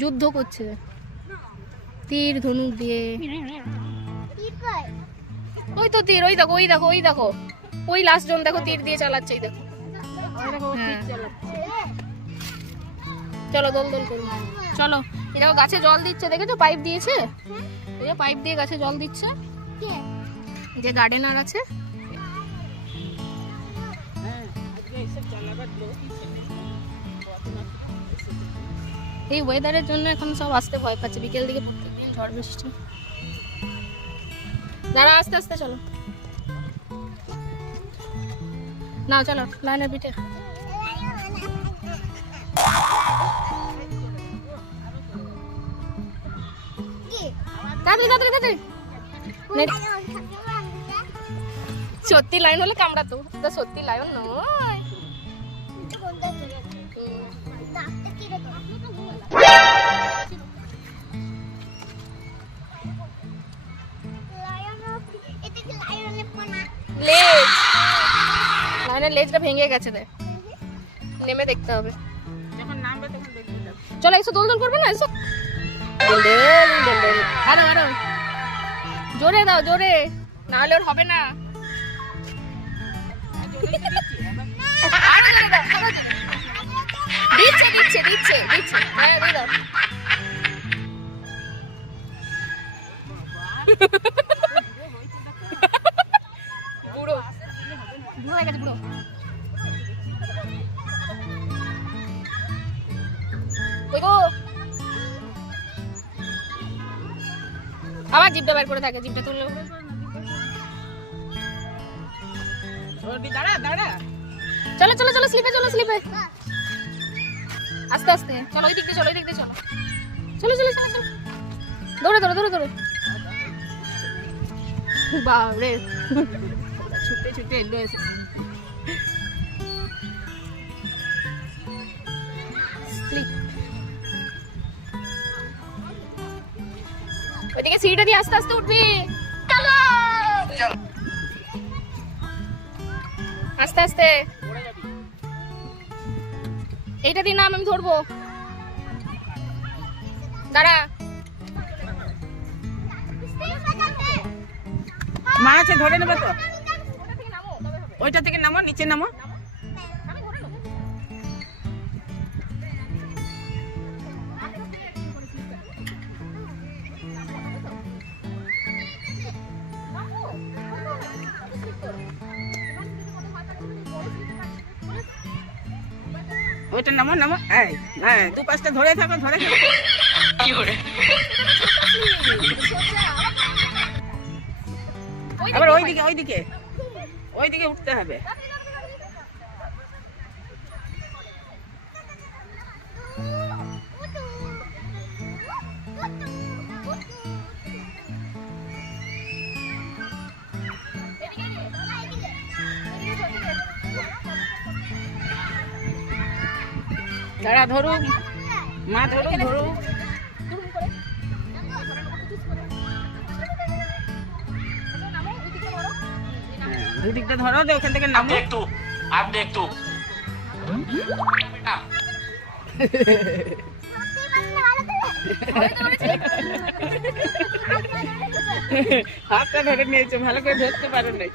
যুদ্ধ করছে তীর ধনুক দিয়ে। ওই তো তীর, ওই দেখো ওই দেখো ওই দেখো, ওই লাস্ট জন দেখো তীর দিয়ে চালাচ্ছে, এই দেখো। চলো দোল দোল করুন, চলো। এই দেখো গাছে জল দিচ্ছে, দেখেছো পাইপ দিয়েছে, এই যে পাইপ দিয়ে গাছে জল দিচ্ছে, এই যে গার্ডেনার আছে। এই ওয়েদারের জন্য এখন সব আসতে ভয় পাচ্ছে, বিকেল দিকে প্রত্যেকদিন ঝড় বৃষ্টি। দাঁড়া, আস্তে আস্তে চলো, নাও চলো লাইনের পিঠে। সত্যি লাইন হলে কামড়াতো, সত্যি লাইন নয়। লাইনের লেজটা ভেঙে গেছে, দেখ নেমে দেখতে হবে। চলো এসো, দোল দোল করবে না, এসো আরো আরো জোরে দাও, জোরে, না হলে ওর হবে না। দিচ্ছে দিচ্ছে দিচ্ছে দিচ্ছে, হ্যাঁ দিয়ে দাও। বুড়ো বুড়ো হয়ে গেছে, বুড়ো। ওই গো আবার জিভটা বের করে থাকে, জিভটা তুললে চলো চলো চলো, স্লিপে চলো, স্লিপে আস্তে আস্তে চলো, ওই দিক দিয়ে চলো, ওই দিক দিয়ে চলো, চলো চলো চলো চলো, দৌড়ে দৌড়ে দৌড়ে দৌড়ে। বাবরে ছুটে ছুটে এলো এসে। ওইদিকে সিঁড়িটা দিয়ে আস্তে আস্তে উঠবি, আস্তে আস্তে। এইটা দিয়ে নাম, আমি ধরবো, দাঁড়া। মা আছে, ধরে নেবে তো, ওইটা থেকে নামো, নিচে নামো। ওইটা নামো নামো, এই হ্যাঁ, দু পাশটা ধরে থাকো, ধরে থাকো। কি করে আবার ওইদিকে ওইদিকে ওইদিকে উঠতে হবে। দাঁড়া, ধরু মা, ধরু ধরু, দুদিকটা ধরো, ওখান থেকে নামো। आप देख तू হাতটা ধরে নিয়েছো, ভালো করে ধরতে পারো নাই।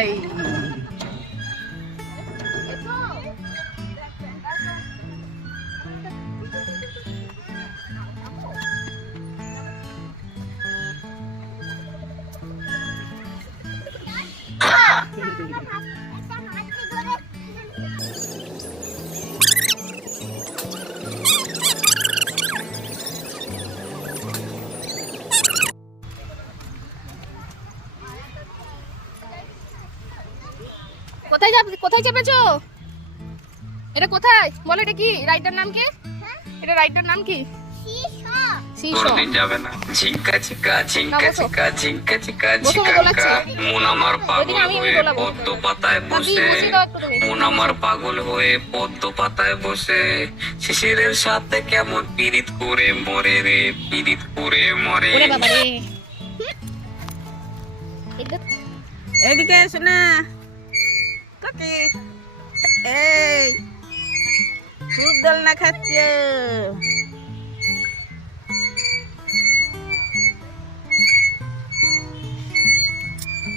এই কোথায় যাবে, কোথায় চেপেছো? এটা কোথায় বলো, এটা কি রাইডার নাম কি? এটা রাইডার নাম কি? সিসো কোনদিন যাবে না ঝিঙ্কা চিকা ঝিঙ্কা বসো। চিকা ঝিঙ্কা চিকা বসো, চিকা দোলাচ্ছি। মন আমার পাগল আমি হয়ে দোলাবো। পদ্ম পাতায় দিদি বসে বসিয়ে দাও একটু তুমি। মন আমার পাগল হয়ে পদ্ম পাতায় বসে শিশিরের সাথে কেমন পীড়িত করে মরে রে পীড়িত করে মরে ওরে বাবা রে এটা এদিকে এসো না কাকি এই খুব দোলনা খাচ্ছ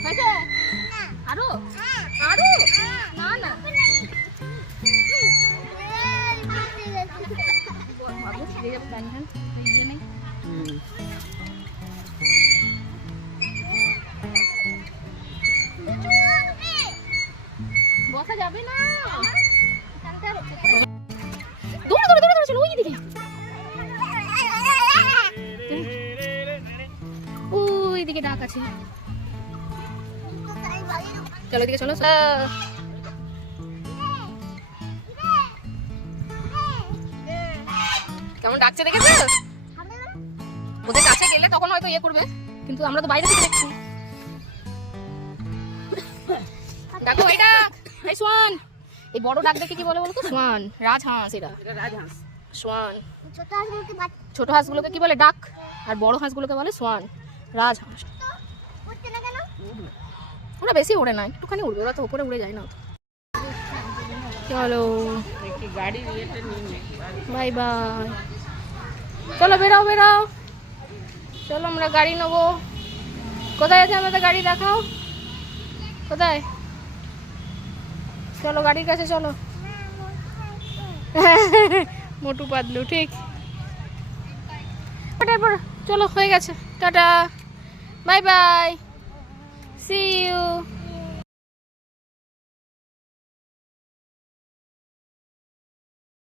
হয়েছে আরো আরো না না বাবু ছিঁড়ে যাবে প্যান ফ্যান ইয়ে নেই বসা যাবে না দৌড়ে দৌড়ে দৌড়ে চলো ওই দিকে ওই দিকে ডাক আছে চলো এদিকে চলো কেমন ডাকছে দেখেছো ওদের কাছে গেলে তখন হয়তো ইয়ে করবে কিন্তু আমরা তো বাইরে থেকে দেখছি ডাকো এটা এই সোয়ান এই বড় ডাক দেখে কি বলে বলতো সোয়ান রাজহাঁস এটা এটা রাজহাঁস সোয়ান ছোট হাঁসগুলোকে কি বলে ডাক আর বড় হাঁসগুলোকে বলে সোয়ান রাজহাঁস ওরা বেশি ওড়ে না একটুখানি উড়বে ওরা তো উপরে উড়ে যায় না অত। চলো একটু গাড়ি ইয়েটা নিয়ে নে বাই বাই চলো বেরাও বেরাও চলো আমরা গাড়ি নেবো কোথায় আছে আমাদের গাড়ি দেখাও কোথায় চলো গাড়ির কাছে চলো মোটু পাতলু ঠিক চলো হয়ে গেছে টাটা বাই বাই